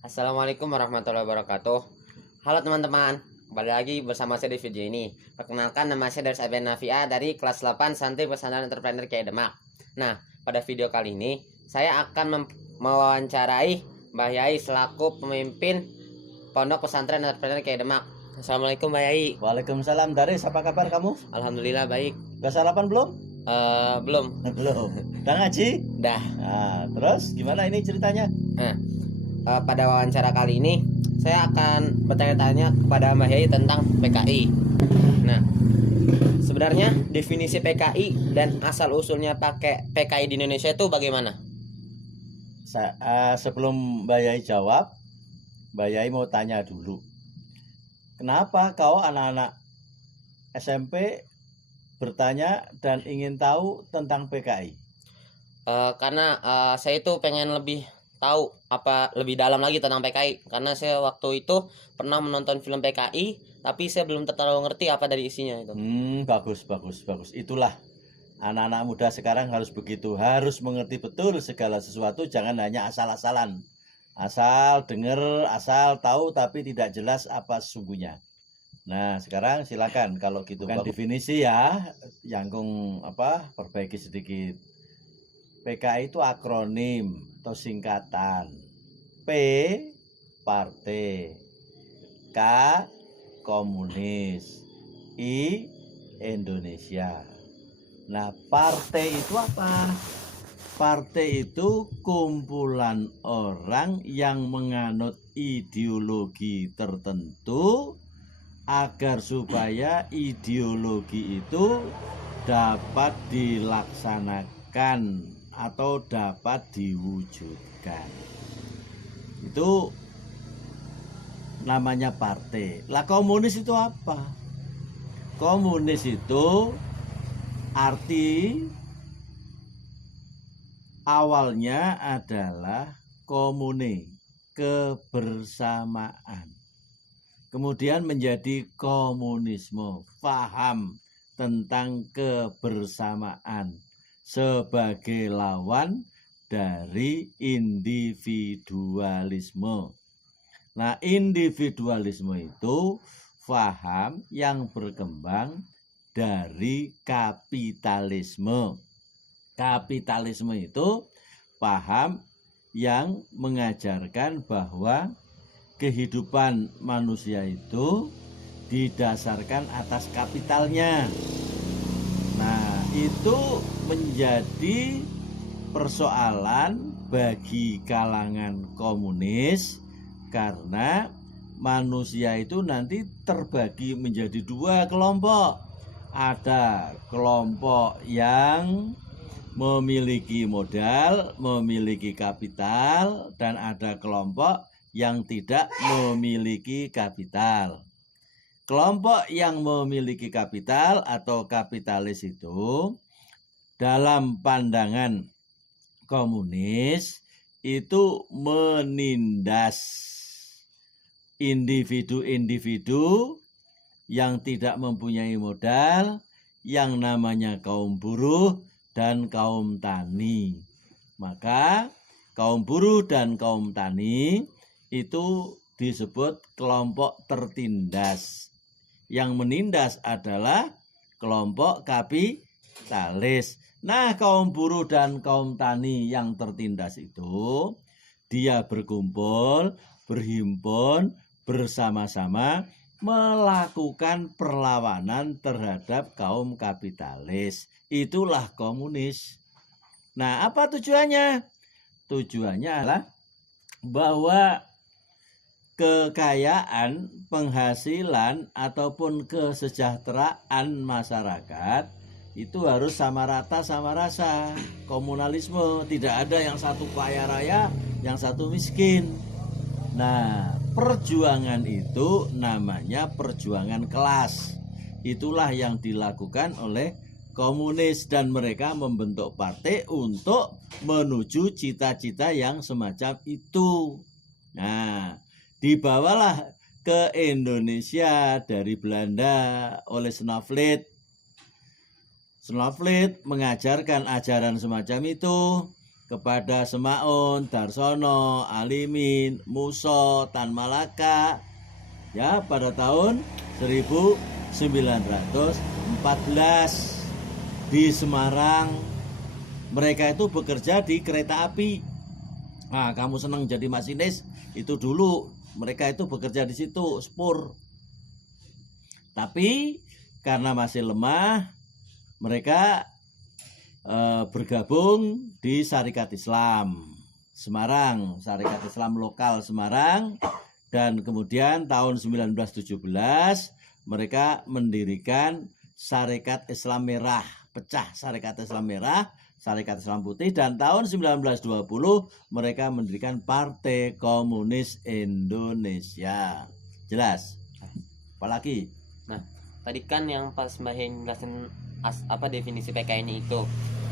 Assalamualaikum warahmatullahi wabarakatuh. Halo teman-teman, kembali lagi bersama saya di video ini. Perkenalkan, nama saya Daris Aben Nafia dari kelas 8 Santri Pesantren Entrepreneur Kiai Demak. Nah, pada video kali ini saya akan mewawancarai Mbah Yai selaku pemimpin Pondok Pesantren Entrepreneur Kiai Demak. Assalamualaikum Mbah Yai. Waalaikumsalam Daris, apa kabar kamu? Alhamdulillah baik. Udah sarapan belum? Belum. Belum. Udah ngaji? Dah. Nah, terus gimana ini ceritanya? Pada wawancara kali ini saya akan bertanya-tanya kepada Mbah Yai tentang PKI. Nah, sebenarnya definisi PKI dan asal usulnya pakai PKI di Indonesia itu bagaimana? Sebelum Mbak Yai jawab, Mbak Yai mau tanya dulu. Kenapa kau anak-anak SMP bertanya dan ingin tahu tentang PKI? Karena saya itu pengen lebih tahu lebih dalam lagi tentang PKI, karena saya waktu itu pernah menonton film PKI tapi saya belum terlalu ngerti apa dari isinya itu. Bagus. Itulah anak-anak muda sekarang harus begitu, harus mengerti betul segala sesuatu, jangan hanya asal-asalan. Asal denger, asal tahu tapi tidak jelas apa sesungguhnya. Nah, sekarang silakan kalau gitu kan definisi ya, Yangkung perbaiki sedikit. PKI itu akronim atau singkatan. P partai, K komunis, I Indonesia. Nah, partai itu apa? Partai itu kumpulan orang yang menganut ideologi tertentu agar supaya ideologi itu dapat dilaksanakan atau dapat diwujudkan. Itu namanya partai. Lah, komunis itu apa? Komunis itu arti awalnya adalah komune, kebersamaan. Kemudian menjadi komunisme, paham tentang kebersamaan sebagai lawan dari individualisme. Nah, individualisme itu paham yang berkembang dari kapitalisme. Kapitalisme itu paham yang mengajarkan bahwa kehidupan manusia itu didasarkan atas kapitalnya. Nah, itu menjadi persoalan bagi kalangan komunis karena manusia itu nanti terbagi menjadi dua kelompok. Ada kelompok yang memiliki modal, memiliki kapital, dan ada kelompok yang tidak memiliki kapital. Kelompok yang memiliki kapital atau kapitalis itu dalam pandangan komunis itu menindas individu-individu yang tidak mempunyai modal, yang namanya kaum buruh dan kaum tani. Maka kaum buruh dan kaum tani itu disebut kelompok tertindas. Yang menindas adalah kelompok kapitalis. Nah, kaum buruh dan kaum tani yang tertindas itu dia berkumpul, berhimpun, bersama-sama melakukan perlawanan terhadap kaum kapitalis. Itulah komunis. Nah, apa tujuannya? Tujuannya adalah bahwa kekayaan, penghasilan, ataupun kesejahteraan masyarakat itu harus sama rata sama rasa. Komunalisme, tidak ada yang satu kaya raya, yang satu miskin. Nah, perjuangan itu namanya perjuangan kelas. Itulah yang dilakukan oleh komunis dan mereka membentuk partai untuk menuju cita-cita yang semacam itu. Nah, dibawalah ke Indonesia dari Belanda oleh Snavely. Snavely mengajarkan ajaran semacam itu. kepada Semaun, Darsono, Alimin, Muso, Tan Malaka ya pada tahun 1914 di Semarang. Mereka itu bekerja di kereta api. Nah, kamu senang jadi masinis, itu dulu mereka itu bekerja di situ, spur. Tapi karena masih lemah, mereka bergabung di Sarekat Islam Semarang, Sarekat Islam lokal Semarang, dan kemudian tahun 1917 mereka mendirikan Sarekat Islam Merah, pecah Sarekat Islam Merah, Sarekat Islam Putih, dan tahun 1920 mereka mendirikan Partai Komunis Indonesia. Jelas? Apalagi? Nah, tadi kan yang pas Mbak Hen jelasin apa definisi PKI ini itu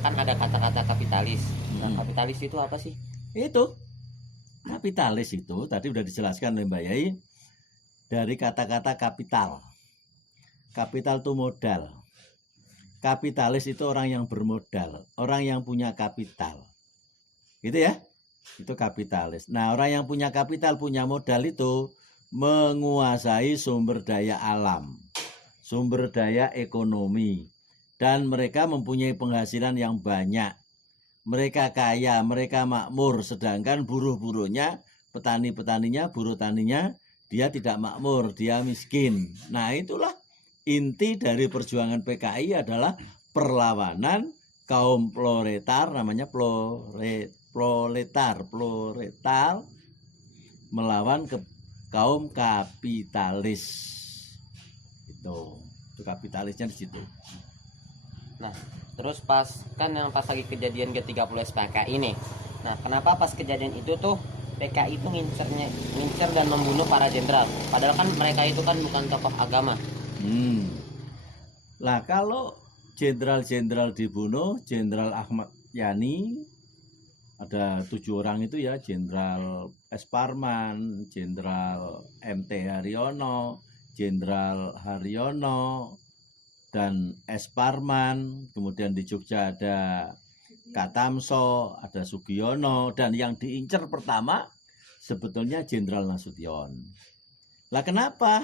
kan ada kata-kata kapitalis. Nah, kapitalis itu apa sih? Itu kapitalis itu tadi udah dijelaskan oleh Mbak Yai dari kata-kata kapital. Kapital itu modal. Kapitalis itu orang yang bermodal, orang yang punya kapital. Gitu ya? Itu kapitalis. Nah, orang yang punya kapital, punya modal itu menguasai sumber daya alam, sumber daya ekonomi, dan mereka mempunyai penghasilan yang banyak. Mereka kaya, mereka makmur, sedangkan buruh-buruhnya, petani-petaninya, buruh taninya, dia tidak makmur, dia miskin. Nah, itulah inti dari perjuangan PKI adalah perlawanan kaum proletar, namanya proletar melawan kaum kapitalis. Itu kapitalisnya di situ. Nah, terus pas kan yang pas lagi kejadian G30 PKI ini. Nah, kenapa pas kejadian itu tuh PKI itu ngincer dan membunuh para jenderal? Padahal kan mereka itu kan bukan tokoh agama. Lah kalau jenderal-jenderal dibunuh, Jenderal Ahmad Yani, ada 7 orang itu ya, Jenderal S. Parman, Jenderal MT Haryono, Jenderal Haryono, dan S. Parman. Kemudian di Jogja ada Katamso, ada Sugiono, dan yang diincar pertama sebetulnya Jenderal Nasution. Lah kenapa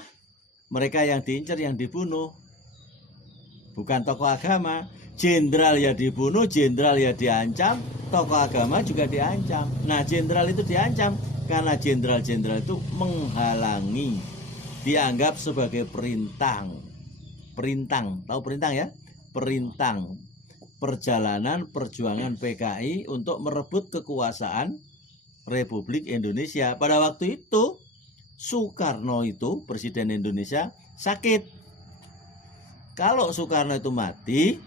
mereka yang diincar, yang dibunuh bukan tokoh agama? Jenderal ya dibunuh, jenderal ya diancam, tokoh agama juga diancam. Nah, jenderal itu diancam karena jenderal-jenderal itu menghalangi, dianggap sebagai perintang, tahu perintang ya? Perintang perjalanan perjuangan PKI untuk merebut kekuasaan Republik Indonesia. Pada waktu itu Soekarno itu Presiden Indonesia sakit. Kalau Soekarno itu mati,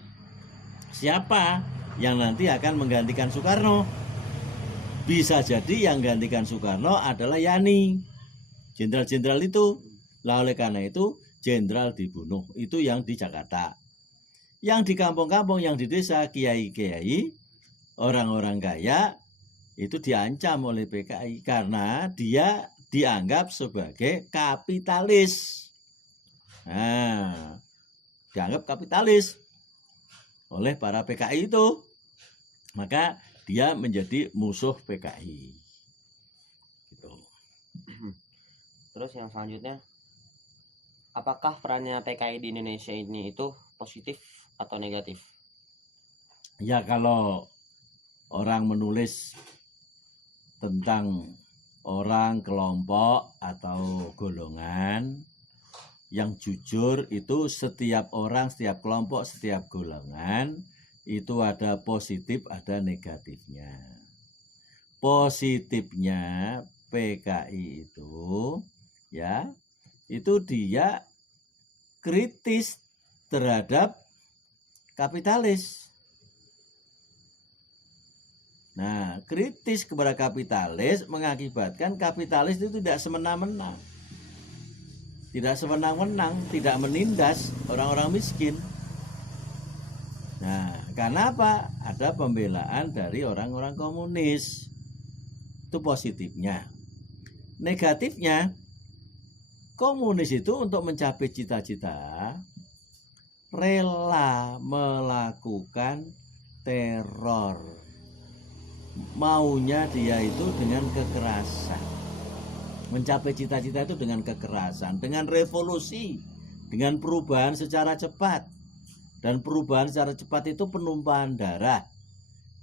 siapa yang nanti akan menggantikan Soekarno? Bisa jadi yang gantikan Soekarno adalah Yani, jenderal-jenderal itu. Lah oleh karena itu jenderal dibunuh. Itu yang di Jakarta. Yang di kampung-kampung, yang di desa, kiai-kiai, orang-orang kaya itu diancam oleh PKI karena dia dianggap sebagai kapitalis. Nah, dianggap kapitalis oleh para PKI itu, maka dia menjadi musuh PKI. Gitu. Terus yang selanjutnya, apakah perannya PKI di Indonesia ini itu positif atau negatif? Ya, kalau orang menulis tentang orang, kelompok atau golongan yang jujur, itu setiap orang, setiap kelompok, setiap golongan itu ada positif, ada negatifnya. Positifnya PKI itu ya, itu dia kritis terhadap kapitalis. Nah, kritis kepada kapitalis mengakibatkan kapitalis itu tidak semena-mena, tidak sewenang-wenang, tidak menindas orang-orang miskin. Nah, karena apa? Ada pembelaan dari orang-orang komunis. Itu positifnya. Negatifnya, komunis itu untuk mencapai cita-cita rela melakukan teror. maunya dia itu dengan kekerasan. Mencapai cita-cita itu dengan kekerasan, dengan revolusi, dengan perubahan secara cepat. Dan perubahan secara cepat itu penumpahan darah.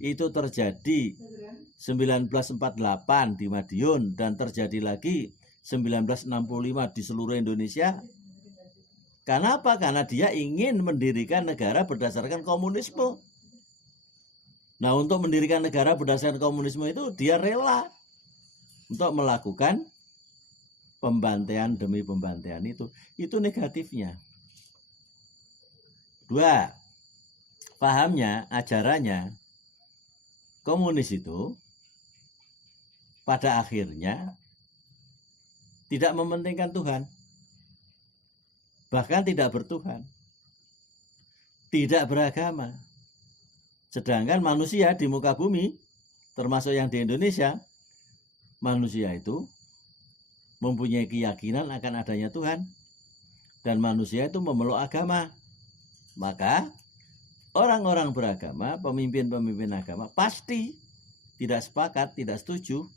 Itu terjadi 1948 di Madiun dan terjadi lagi 1965 di seluruh Indonesia. Karena apa? Karena dia ingin mendirikan negara berdasarkan komunisme. Nah, untuk mendirikan negara berdasarkan komunisme itu dia rela untuk melakukan pembantaian demi pembantaian itu. Itu negatifnya. Dua, pahamnya, ajarannya, komunis itu pada akhirnya tidak mementingkan Tuhan. Bahkan tidak bertuhan. Tidak beragama. Sedangkan manusia di muka bumi, termasuk yang di Indonesia, manusia itu mempunyai keyakinan akan adanya Tuhan. Dan manusia itu memeluk agama. Maka orang-orang beragama, pemimpin-pemimpin agama pasti tidak sepakat, tidak setuju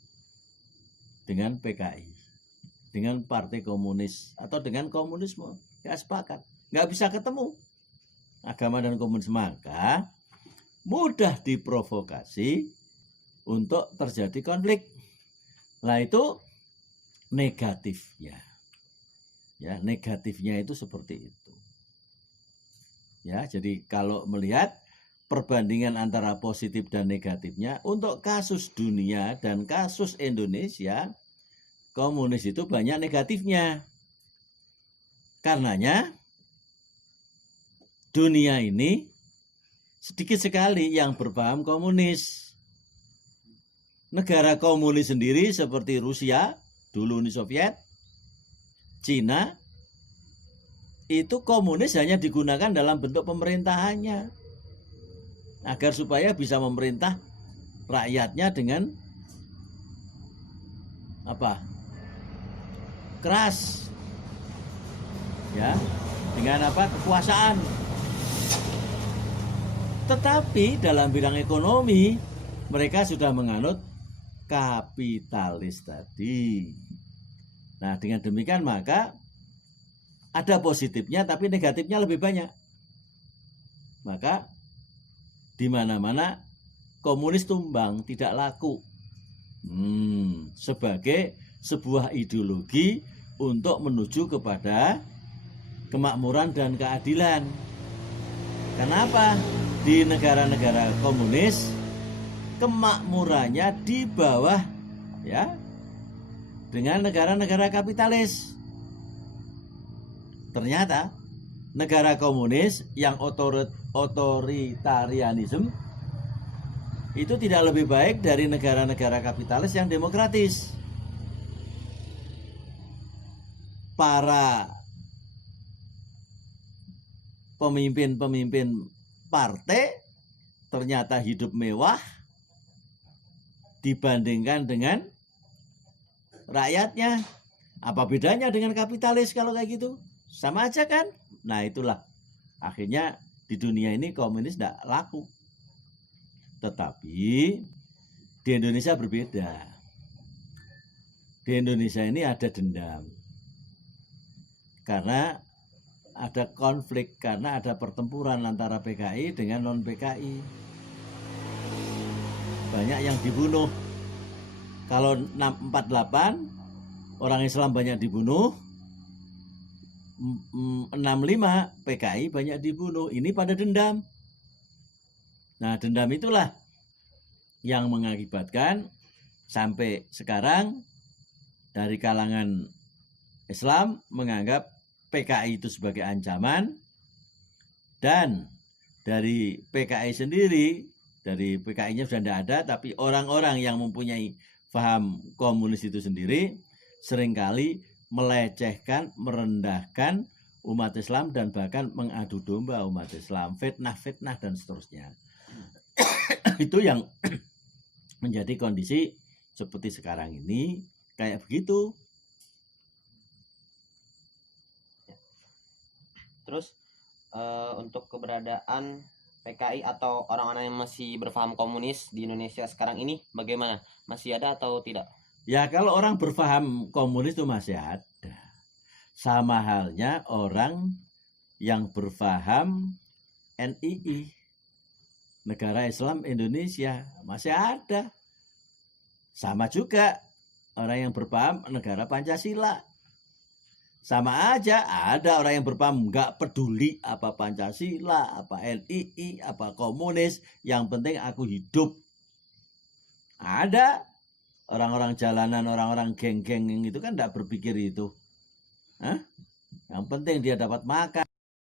dengan PKI, dengan Partai Komunis, atau dengan komunisme. Tidak sepakat, nggak bisa ketemu agama dan komunisme. Maka mudah diprovokasi untuk terjadi konflik. Nah, itu negatifnya. Ya, negatifnya itu seperti itu. Ya, jadi kalau melihat perbandingan antara positif dan negatifnya, untuk kasus dunia dan kasus Indonesia, komunis itu banyak negatifnya. Karenanya dunia ini sedikit sekali yang berpaham komunis. Negara komunis sendiri seperti Rusia, dulu Uni Soviet, Cina, itu komunis hanya digunakan dalam bentuk pemerintahannya. Agar supaya bisa memerintah rakyatnya dengan apa? Keras. Ya, dengan apa? Kekuasaan. Tetapi dalam bidang ekonomi mereka sudah menganut kapitalis tadi. Nah, dengan demikian maka ada positifnya tapi negatifnya lebih banyak. Maka di mana-mana komunis tumbang, tidak laku. Sebagai sebuah ideologi untuk menuju kepada kemakmuran dan keadilan. Kenapa? Di negara-negara komunis kemakmurannya di bawah ya dengan negara-negara kapitalis. Ternyata negara komunis yang otoritarianisme itu tidak lebih baik dari negara-negara kapitalis yang demokratis. Para pemimpin-pemimpin partai ternyata hidup mewah dibandingkan dengan rakyatnya. Apa bedanya dengan kapitalis kalau kayak gitu? Sama aja kan? Nah, itulah akhirnya di dunia ini komunis tidak laku. Tetapi di Indonesia berbeda. Di Indonesia ini ada dendam. Karena ada konflik, karena ada pertempuran antara PKI dengan non-PKI. Banyak yang dibunuh. Kalau 48 orang Islam banyak dibunuh, 65 PKI banyak dibunuh. Ini pada dendam. Nah, dendam itulah yang mengakibatkan sampai sekarang dari kalangan Islam menganggap PKI itu sebagai ancaman, dan dari PKI sendiri, dari PKI-nya sudah tidak ada, tapi orang-orang yang mempunyai paham komunis itu sendiri seringkali melecehkan, merendahkan umat Islam dan bahkan mengadu domba umat Islam, fitnah-fitnah dan seterusnya. Itu yang menjadi kondisi seperti sekarang ini kayak begitu. Terus untuk keberadaan PKI atau orang-orang yang masih berpaham komunis di Indonesia sekarang ini bagaimana? Masih ada atau tidak? Ya kalau orang berpaham komunis itu masih ada. Sama halnya orang yang berpaham NII, Negara Islam Indonesia, masih ada. Sama juga orang yang berpaham negara Pancasila. Sama aja, ada orang yang berpaham nggak peduli apa Pancasila, apa NII, apa komunis, yang penting aku hidup. Ada orang-orang jalanan, orang-orang geng-geng itu kan nggak berpikir itu. Hah? Yang penting dia dapat makan,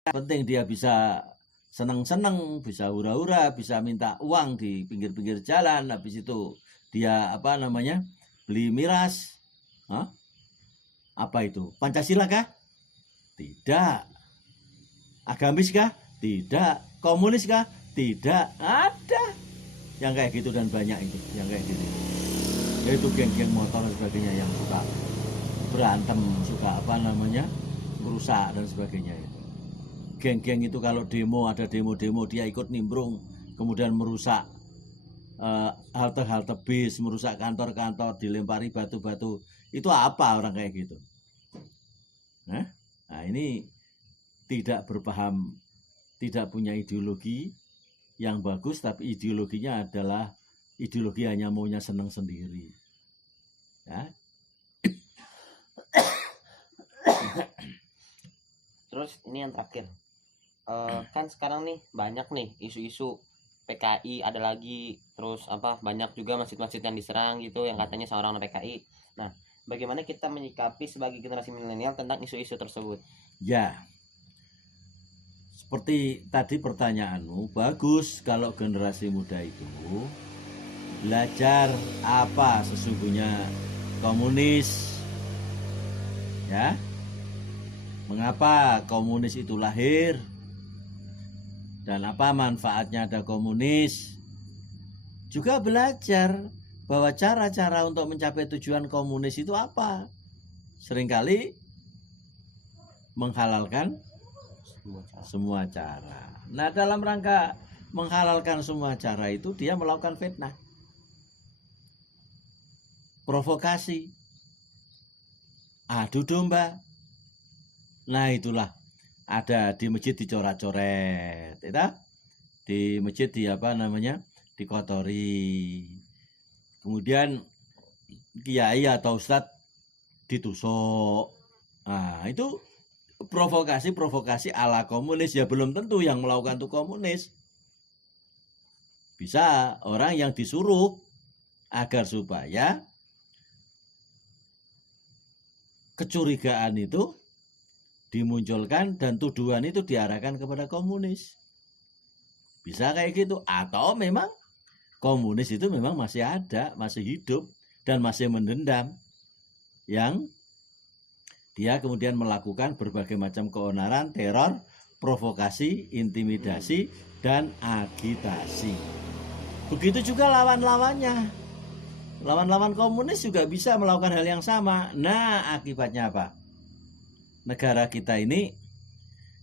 yang penting dia bisa seneng-seneng, bisa hura-hura, bisa minta uang di pinggir-pinggir jalan, habis itu dia beli miras. Hah? Apa itu? Pancasila kah? Tidak. Agamis kah? Tidak. Komunis kah? Tidak. Ada yang kayak gitu dan banyak itu yang kayak gitu. Yaitu geng-geng motor dan sebagainya yang suka berantem, suka merusak dan sebagainya itu. Geng-geng itu kalau demo, ada demo-demo, dia ikut nimbrung, kemudian merusak halte-halte bis, merusak kantor-kantor, dilempari batu-batu. Itu apa orang kayak gitu? Nah ini tidak berpaham, tidak punya ideologi yang bagus, tapi ideologinya adalah ideologi hanya maunya senang sendiri. Ya. Terus ini yang terakhir, kan sekarang nih banyak nih isu-isu PKI ada lagi, terus banyak juga masjid-masjid yang diserang gitu yang katanya seorang PKI. Nah, bagaimana kita menyikapi sebagai generasi milenial tentang isu-isu tersebut? Ya, seperti tadi pertanyaanmu, bagus kalau generasi muda itu belajar apa sesungguhnya komunis. Ya, mengapa komunis itu lahir dan apa manfaatnya ada komunis. Juga belajar bahwa cara-cara untuk mencapai tujuan komunis itu apa. Seringkali menghalalkan semua cara. Nah, dalam rangka menghalalkan semua cara itu dia melakukan fitnah, provokasi, adu domba. Nah, itulah ada di masjid dicoret-coret, di masjid dikotori. Kemudian kiai atau ustadz ditusuk. Nah, itu provokasi ala komunis. Ya belum tentu yang melakukan itu komunis. Bisa orang yang disuruh agar supaya kecurigaan itu dimunculkan dan tuduhan itu diarahkan kepada komunis. Bisa kayak gitu. Atau memang komunis itu memang masih ada, masih hidup dan masih mendendam, yang dia kemudian melakukan berbagai macam keonaran, teror, provokasi, intimidasi, dan agitasi. Begitu juga lawan-lawannya. Lawan-lawan komunis juga bisa melakukan hal yang sama. Nah, akibatnya apa? Negara kita ini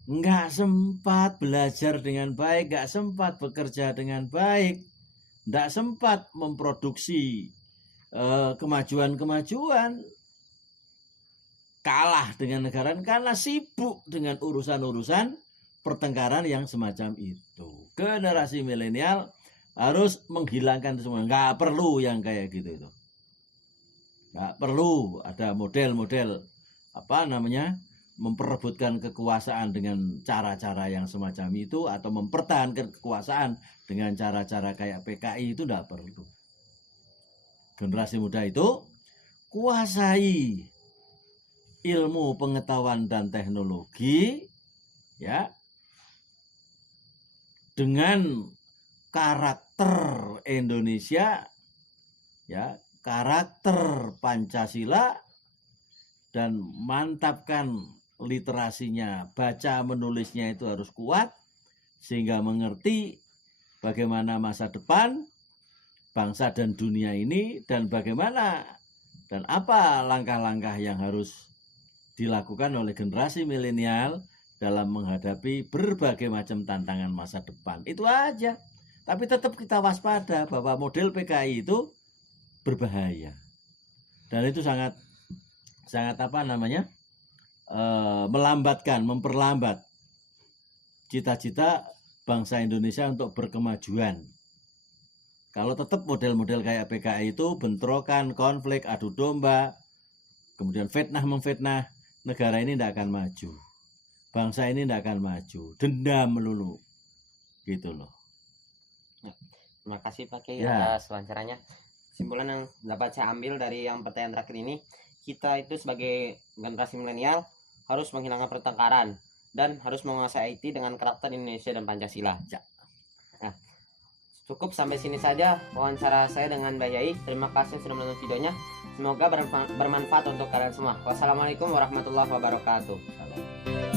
nggak sempat belajar dengan baik, nggak sempat bekerja dengan baik, nggak sempat memproduksi kemajuan-kemajuan, kalah dengan negara karena sibuk dengan urusan-urusan pertengkaran yang semacam itu. Generasi milenial harus menghilangkan itu semua. Nggak perlu yang kayak gitu itu. Nggak perlu ada model-model memperebutkan kekuasaan dengan cara-cara yang semacam itu, atau mempertahankan kekuasaan dengan cara-cara kayak PKI. Itu tidak perlu. Generasi muda itu kuasai ilmu, pengetahuan, dan teknologi, ya, dengan karakter Indonesia, ya, karakter Pancasila, dan mantapkan literasinya, baca menulisnya itu harus kuat sehingga mengerti bagaimana masa depan bangsa dan dunia ini, dan bagaimana dan apa langkah-langkah yang harus dilakukan oleh generasi milenial dalam menghadapi berbagai macam tantangan masa depan. Itu aja. Tapi tetap kita waspada bahwa model PKI itu berbahaya. Dan itu sangat apa namanya? Melambatkan, memperlambat cita-cita bangsa Indonesia untuk berkemajuan. Kalau tetap model-model kayak PKI itu bentrokan, konflik, adu domba, kemudian fitnah memfitnah, negara ini tidak akan maju. Bangsa ini tidak akan maju. Dendam melulu. Gitu loh. Terima kasih Pak Kiai Ya. atas wawancaranya. Kesimpulan yang dapat saya ambil dari yang pertanyaan terakhir ini, kita itu sebagai generasi milenial harus menghilangkan pertengkaran dan harus menguasai IT dengan karakter Indonesia dan Pancasila. Ya. Nah, cukup sampai sini saja wawancara saya dengan Mbak Yai. Terima kasih sudah menonton videonya. Semoga bermanfaat untuk kalian semua. Wassalamualaikum warahmatullahi wabarakatuh. Salam.